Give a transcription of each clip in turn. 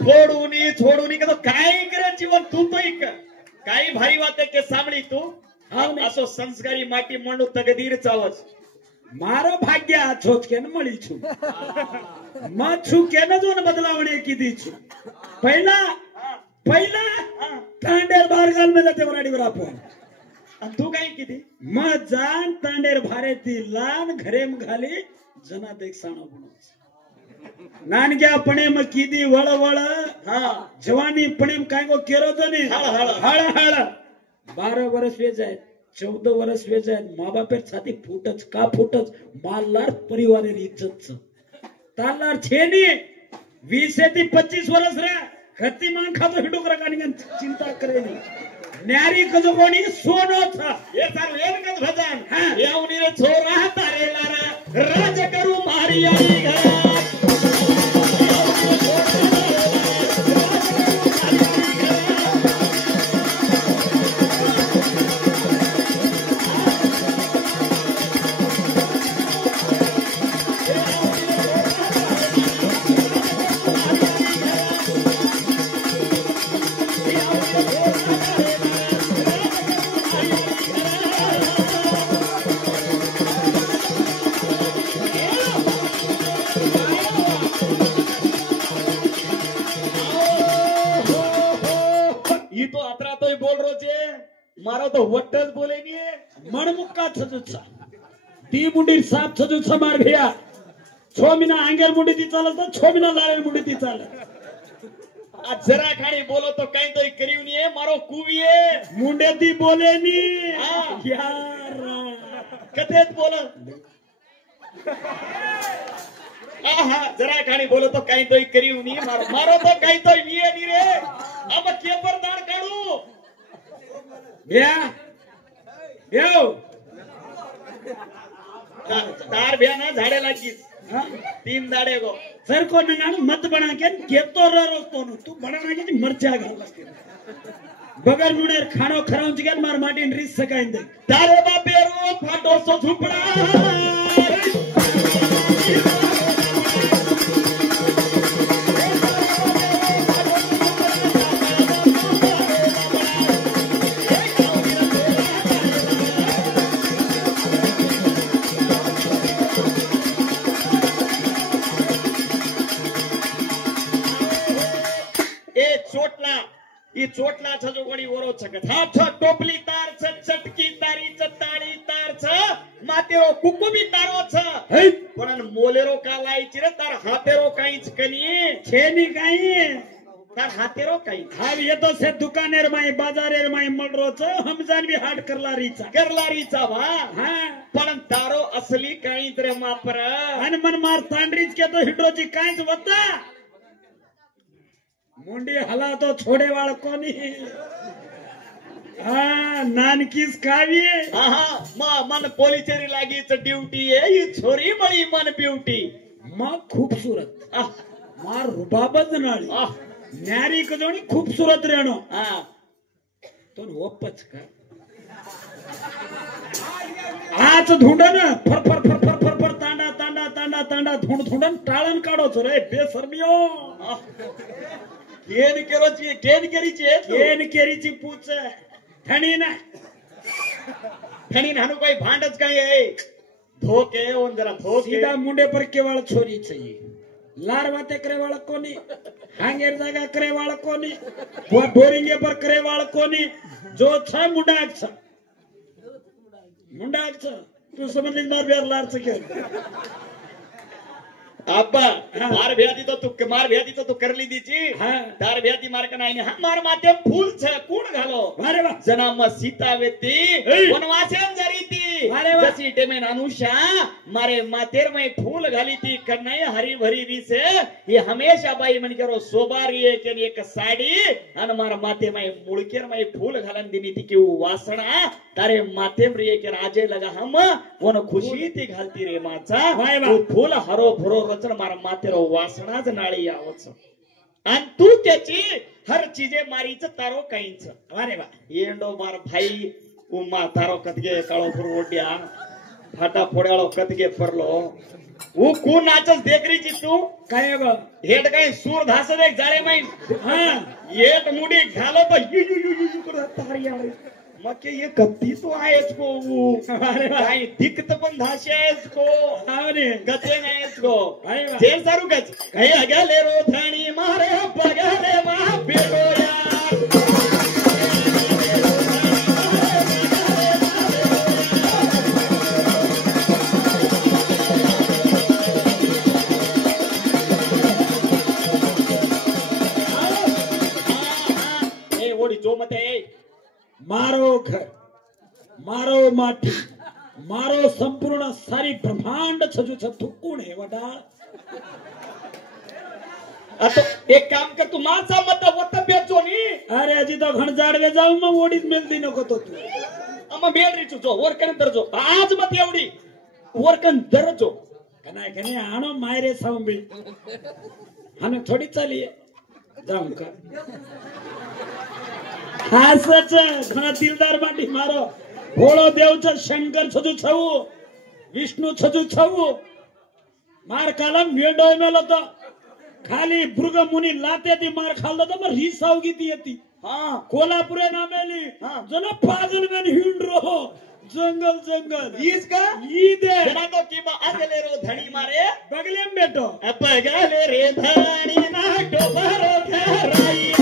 छोडूनी का तो काय करे जीवन तू तो एक काही भारी वाते के सामળી तू असो संस्कारी माटी मंडू तकदीर चावच मारो भाग्य आ छोच के न मળી છું માં છું કે ન જો ને બદલાવણી કીધી છું पहिला तांडेर बारगाल में लते वराडी वर आपण आणि तू काय किती म जान तांडेर भारेती लान घरेम घाली जना देख साणो बनोच नानग्या पणेम कीदी वळवळ हा जवानी पणेम काय गो केरो तो ने हळ 12 वर्ष वे जाय 14 वर्ष वे जाय माँ बापेर छाती फूटच का फूटच मालदार परिवारेर इज्जत तालार छे नी 20 થી 25 वर्ष रे खती मान खातो हिडो करकानी चिंता करे नी न्यारी कजो कोणी सोनो था ये सारू एकच भजन येऊनी रे छोरा तारे लारा राज करू मारी आई घरा मारो तो वट्टच बोले नहीं मणमुक्का छजुचा ती मुंडी साप छजुचा मार भैया 6 महीना आंगेर मुंडी ती चालत 6 महीना लारेर मुंडी ती चालत आज जरा खाणी बोलो तो कहीं तो करीव नहीं है मारो कुविए मुंडे ती बोले नी यार कतेत बोलो आहा जरा खाणी बोलो तो कहीं तो करीव नहीं मारो तो कहीं तो विए नहीं रे अब केपर दाड़ काढू यो तार भ्या ना झाडे लागीस 3 दाडे गो सर को ना मत बना के घेतो रस्तो तू बना के मरचा घाल बगर मुनेर खानो खराव जिगल मार माटीन रीस सकाइन दे तारे बापे रो फाटो सो झुपड़ा चोटला छजो कोणी ओरो छकत हा छ टोपली तार छ चटकी तारी छ ताळी तार छ मातेरो कुकुबी तारो छ पण मोलेरो का लाईची रे तार हातेरो काईच कनी छेनी काई तार हातेरो काई हा येतो से दुकानेर माई बाजारेर माई मडरो छ हमजान भी हाट करलारीचा वा हा पण तारो असली काई रे मापर अन मन मार तांडरीच के तो हिडरोची काईच वता मुंडी हला तो छोड़े वाल कोनी नानकीस कावी मन पोलिचेरी लागीच ड्यूटी है ये छोरी मळी मन ब्यूटी खूबसूरत मार रुबाबज नाळी न्यारी कजोणी खूबसूरत रेणो तो ओपच का आज धुंडन फर फर फर फर फर फर तांडा तांडा तांडा तांडा धुंड धुंडन टाळन काढो छो रे बेशर्मियो केन केरीची पूछ थणी ना हानु कोई भांडच काय है धोके ओन जरा धोके सीधा मुंडे पर केवळ छोरी चाहिए लार वाते करे वाला कोनी हांगेर जागा करे वाला कोनी बोरिंगे पर करे वाला कोनी जो छ मुंडाक छ तू समझ मार बेर लार सके अब्बा मार भ्याती तो तू करली दीची तार भ्याती मार का नाही हा मार माते फूल छ कोण घालो अरे वा जन्म सीता वेती वनवासेन जरीती जसी टेमेन अनुषा मारे मातेर में फूल घाली थी कन्हैया हरी भरी री से ये हमेशा बाई मन करो सोबारी है के एक साड़ी अन मार माथे में मुड़केर में फूल घालन दिनी थी कि वासना तारे माथे में रे के राजे लगा हम वन खुशी थी घालती रे माचा फूल हरो भरो रचन मारा मातेरो वासनाच नाळी आवच आणि तू त्याची हर चीजे मारीच तारो काहीच अरे वा येंडो मार भाई उम्मा तारो कतगे काळो फुर ओड्या फाटा फोड्याळो कतगे परलो वो कोण नाचस देखरीची तू काय ग हेट काय सूर धास देख जाळे माईन हा हेट मुडी घालो तो यू करत तारी यार मग के ये कत्ती तो आहेच को वो अरे वा. काय दिक्कत पण धाशे आहेच को आवरे गचे नाहीच को अरे वा. जेल सारू गच काही अगले रोथाणी मारे बगले मा बेडो यार ए ओडी जो मते मारो घर मारो माटी मारो संपूर्ण सारी ब्रह्मांड छजू थुकून हे वडाळ आता एक काम कर तू माझा मत वत बेचो नी अरे अजी तो घण जाडवे जाऊ मग ओडीच मेलती नको तो तू अम्मा बेडरी चो वरकन दरजो आज मत एवढी वरकन दरजो कनाय आणो मायरे सांभी हने थोडी चाली जाऊ का हासच घणा दिलदार माटी मारो भोळो देवच शंकर छजू छऊ विष्णू छजू छऊ मार कालम वेंडोय मेलो तो खाली भृग मुनी लाते ती मार खाल्लो तर मग ही सावगी ती येती हा कोल्हापुरे नामेली हाँ. जन पागल में हिंड रहो जंगल जंगल ईज का ई दे जना तो की बा अगले रो धणी मारे बगले में बेटो अपगले रे धणी ना डोबरो धराई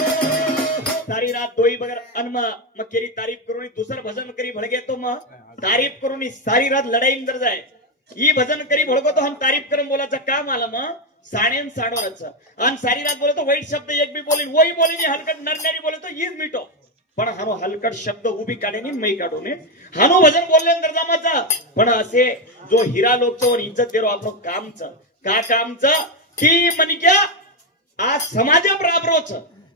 सारी रात दोई बगर अनमा मकेरी तारीफ करून दुसर भजन करी भड़गे तो म तारीफ करून सारी रात लड़ाई अंदर जाए ये भजन करी भड़को तो हम तारीफ करम बोलाचा काम आला म साणेन साडोराचा आणि सारी रात बोले तो वाईट शब्द एक भी बोले वही बोले नहीं हलकट नरनारी बोले तो ये मिटो पण हानो हलकट शब्द उभी काढे नहीं मैं काढू ने हानो भजन बोलले अंदर जामाचा पण असे जो हिरा लोकचो आणि इज्जत देरो आपलं कामचं का कामचं की मनिक्या आज समाजा राबरोच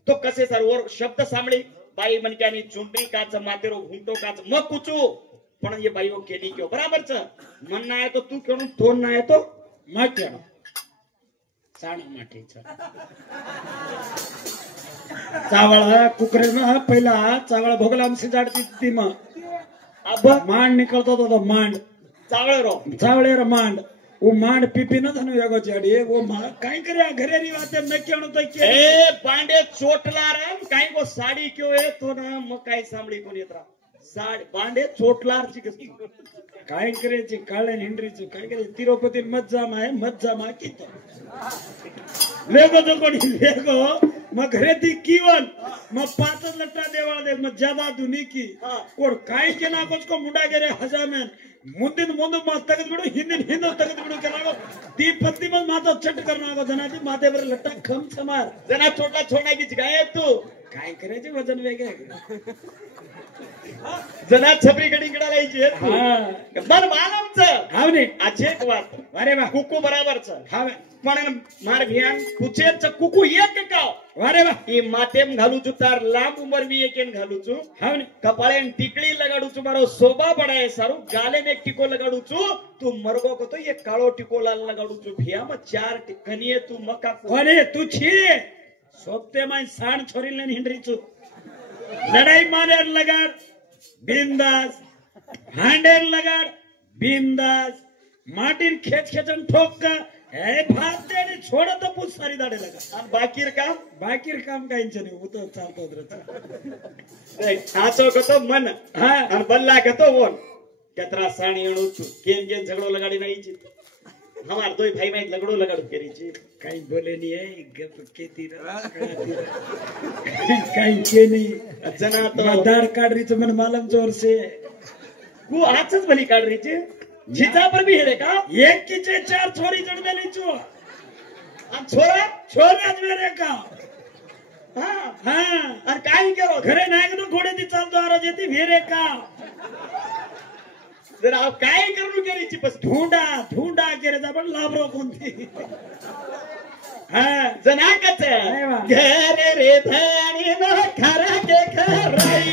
तो कसे सर्व शब्द सांभळी बाई मनक्यानी चुंटणी काच मातेरो घुंटो काच मग कुचू पण ये बाईओ केली क्यों बराबरच मन ना आहे तो तू केणू तोन ना आहे तो मग केणो साणा माठीचा चावळ कुकरे ना पहिला चावळ भोगला आमची जाडती ती मग अब मांड निकलतो तो मांड चावळ रो चावळे र मांड वो मांड पीपी न धनु यागो जाडी वो काय करे घरेरी वाते न केणो तो के ए बांडे चोटला राम काय को साडी क्यों है तो ना मग काय सांभळी कोण येत्रा साडी बांडे चोटलार ची कस काय करायची काळे हिंडरीची काय करायची तिरुपती मज्जा माय मज्जा मा कितो लेगो जो कोणी लेगो मग घरे ती कीवन मग पाच लट्टा देवाळ दे मग ज्यादा दुनी की और काय के ना को मुंडा गेरे हजामेन ಮುಂದಿನ ಮುಂದೆ ಮಾತು ತೆಗೆದ್ಬಿಡು ಹಿಂದಿನ ಹಿಂದೆ ತೆಗೆದ್ಬಿಡು ಕೆಲವು ती पत्नी मग माझा चट करणार जनाची माते बर लट्टा खम समार जना छोटला छोडायची काय तू काय करायचे वजन वेगळे जना छपरी गडी गिडालायची हा मन मालमच हावने अजेक वात अरे वा कुकू बराबरच हावे पण मार भियान कुचेच कुकू एक काव अरे वा ई मातेम घालू छु तार लांब उमर मी एकेन घालू छु हावने कपाळेन टिकली लगाडू छु मारो शोभा बडाय सारू गाले में टिको लगाडू छु तू मरगो को तो ये काळो टिको लाल लगाडू छु भिया म चार टिकनिये तू मका कोने तू छी सोपते माय साण छोरी लेन हिंडरी छु लड़ाई मारे लगाड बिंदास हांडेर लगाड बिंदास माटीन खेच खेचन ठोक का ए भात देणे छोड़ तो पूछ सारी दाडे लगा आणि बाकीर काम काहीच नाही उतो चालतो द्रच आचो कतो मन हा आणि बल्ला कतो वोन कतरा साणी अणु छु केन केन झगड़ो लगाडी नाही छी हमार दोई भाई में लगड़ो लगाडू करी छी काही बोले नहीं है गप केती काही के नहीं जना तो आधार कार्ड रीच मन मालम जोर से तू आजच भली काढ री छी जिता पर भी हेरे का एक कीचे चार छोरी जड़ में ली छो आणि छोरा छोरा मेरे का हां हां आणि काय करो घरे नागनो घोडे ती चालतो आरो जेती भेरे का जर आप काय करू केलीची पस धुंडा केल्याचा पण लाभरो कोणती हा जनाकच अरे वा. घर रे धणी न खरा के खराई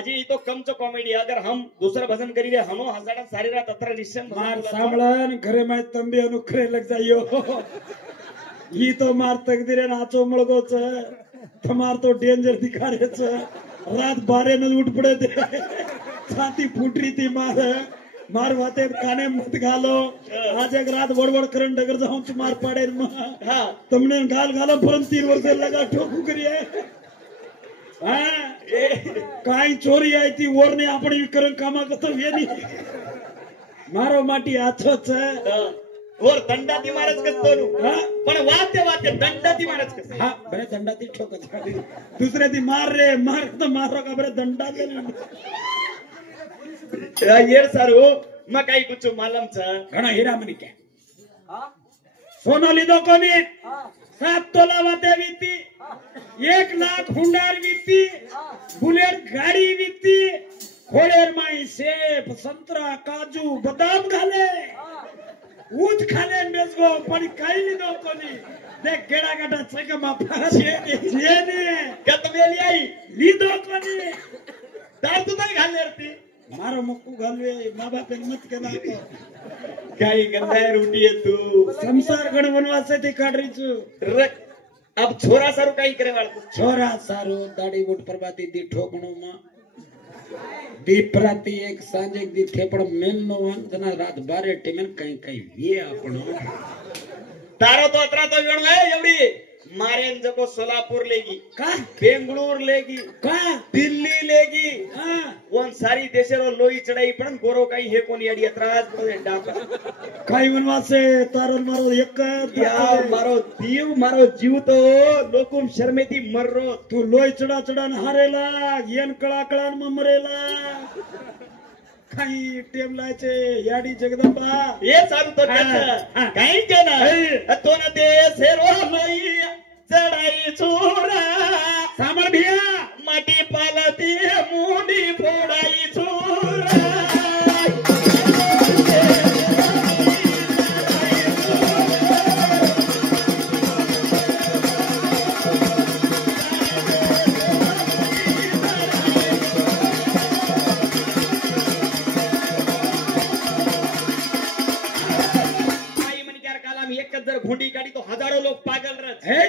अजी तो कमचो कॉमेडी अगर हम दूसरा भजन करी हनो हजारा सारी रात अत्र निश्चय मार सांभळन घरे माय तंबी अनुखरे लग जाइयो ही तो मार तकदीरे नाचो मळगोच थमार तो डेंजर दिखारेच रात 12 न उठ पड़े थे छाती फूटरी थी मार वाते काने मत घालो आज एक रात बड़बड़ करन डगर जाऊं तू मार पाड़े हाँ तुमने गाल घालो परम 3 वर्ष लगा ठोकू करिए काही चोरी आई थी वरने आपण विक्रम कामा कसं वेनी मारो माटी आछोच और दंडाती महाराज कसतो पण वाद्य दंडाती महाराज कस हा बरे दंडाती ठोकत दुसरे ती मार रे मार तो मारो का बरे दंडा येर सारू मग काही कुछ मालम छ घणा हीरा मनी के सोनो लीधो कोनी 7 तोला वाते वीती 1 लाख हुंडार वीती बुलेट गाड़ी वीती खोडेर माई सेब संतरा काजू बदाम घाले ऊट खाले बेसगो पण काही लीधो कोनी देख केड़ा काटा चक मापा जेनी कत मेली आई लीधो कोनी दार तू नाही घालले ती मारो मक्कू घालवे माँ बाप मत केला काही गंधाय रोटी है तू संसार गण वनवास ते काढरी छु अब छोरा सारू काही करे वाळतो छोरा सारू दाढ़ी बूट परबाती दी ठोकणो માં દીપરાતી એક સાંજે દી થેપડ મેનનો વાંધના રાત 12 ટીમેન કઈ કઈ વે આપણો તારો તો અતરા તો વેણો હે એવડી मारेन जको सोलापुर लेगी का बेंगलुरु लेगी का दिल्ली लेगी हां वन सारी देशेरो लोई चढ़ाई पण गोरो काही हे कोणी अडी अत्राज पडे डाका काही वनवासे तारण मारो एक या मारो जीव तो लोकुम शर्मेती मर्रो तू लोई चढ़ा चढ़ा न हारेला येन कळा कळा न मरेला काही टेम लायचे याडी जगदंबा ये सारू तो काही के ना तो न दे सेरो लोई चढ़ाई छोरा सामर भिया माटी पालती मुंडी फोड़ाई छोरा जर घुंडी काढी तो हजारों लोग पागल रहे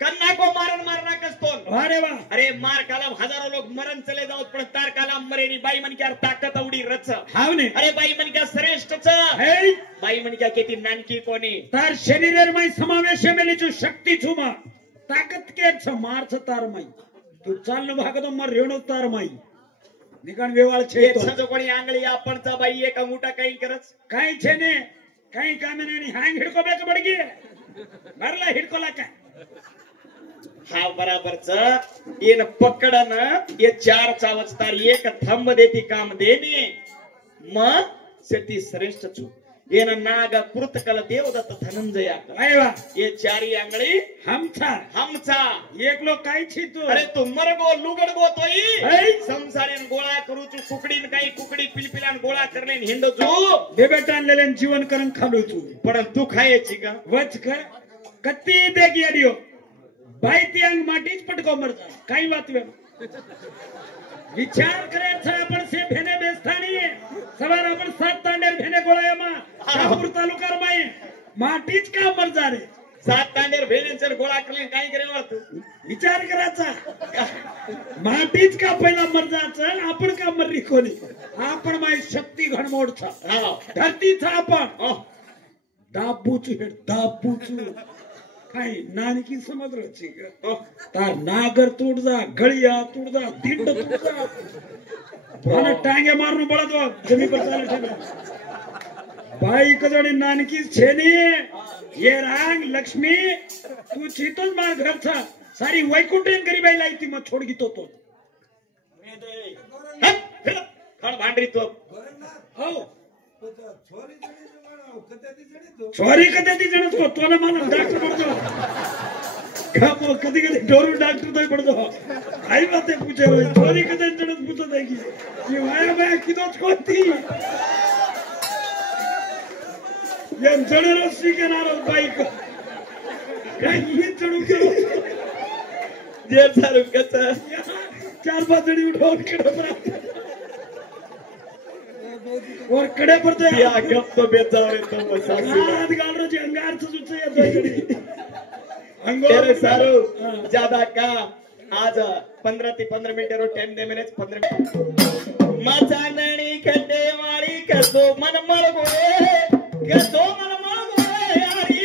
कन्ना को मारना कसतो अरे वाह अरे मार कालम हजारों लोग मरण चले जाओ पण तार कालम मरेनी बाई मन क्या ताकत उडी रच हावने अरे बाई मन क्या श्रेष्ठ छ बाई मन क्या केती नानकी कोनी तार शरीरेर माई समावेश मेली छु शक्ती छु मा ताकत के छ मार छ तार माई तू चाल न भाग तो मर रेणो तार माई निकाण वेवाळ छे तो जो कोणी आंगळी आपण चा बाई एक अंगूठा काही करच काही छे ने काही कामे नाही हांग हिडको बेक बडगी भरला हिडकोला काय हा बराबरच येन पकडन ये 4 चावचतार एक थंब देती काम देनी म सेती श्रेष्ठ छु येन नाग कृतकल देवदत्त धनंजय अरे वा ये 4 आंगळी हमचा एक लोग काही छी तू अरे तू मरगो लुगडगो तोई संसारेन गोळा करू छु कुकडीन काही कुकडी पिलपिलान गोळा करने हिंडो छु बेबेटान लेलेन जीवन करन खालू छु पण तू खायची का वच कर कत्ती देगी अडियो बाई तियांग माटीच पटको मरजा काही बात वे विचार करे छ आपण से भेने बेस्थानी सवार आपण 7 तांडेर भेने गोळायमा शाहपूर तालुकार माई माटीच का मरजा रे 7 तांडेर भेनेचर गोळा करले काही करे वात विचार करायचा माटीच का पहिला मरजाच आपण का मररी कोणी आपण माई शक्ती घडमोड छ धरती छ आपण दाबूच हे दाबूच काही नानकी समग्र छी तार नागर तोड़ जा गळिया तोड़ जा दिंड तोड़ जा पुराना टांगे मारनो पड़ा तो जमी पर चाले ठेला भाई कजड़ी नानकी छेनी ये रांग लक्ष्मी तू चीतोच मार घर था सारी वैकुंठेन गरीबाई लाई ती मग छोड़ गितो तो खड भांडरी तो हो सॉरी कधी ती जणच तो ना मला डॉक्टर पडतो का कधी कधी डोरून डॉक्टर तो पडतो आई बात है पूछे रोज सॉरी कधी जणच पूछत आहे की वाया बाया किदोच कोणती या जणर स्वीकार बाईक काय ही चढू केलो जे चालू कच 4-5 जणी उठवून कडे और कडे पडतोय या गप्प बेचावे तो बसासी हात गालरोची अंगारच सुच येतोय तेरे सारू ज्यादा का आज 15 ते 15 मिनिट रो टाइम दे मेरे 15 मचानणी खड्डे वाली कसो मन मळ गोळे कसो मन मळ गोळे यारी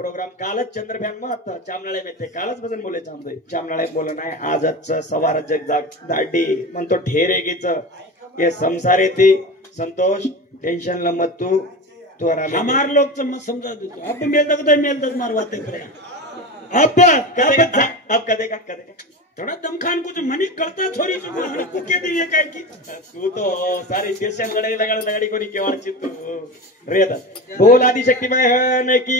प्रोग्राम कालच चंद्रभ्यान मत चामनाळे में कालच बजन बोले चांदोय चामनाळे बोल नाही आजच सवार जग दाडी म्हणतो ठेरेगीच ये संसार येते संतोष टेंशन ल मत तू आराम हमार लोग समझा दो अब मेल तक मारवाते करे अब कदेगा थोड़ा दमखान कुछ मनी करता छोरी को के दिए काय की तू तो सारी देशान लड़ाई कोनी केवाड़ चित्तू रेदा बोल आदि शक्ति में है की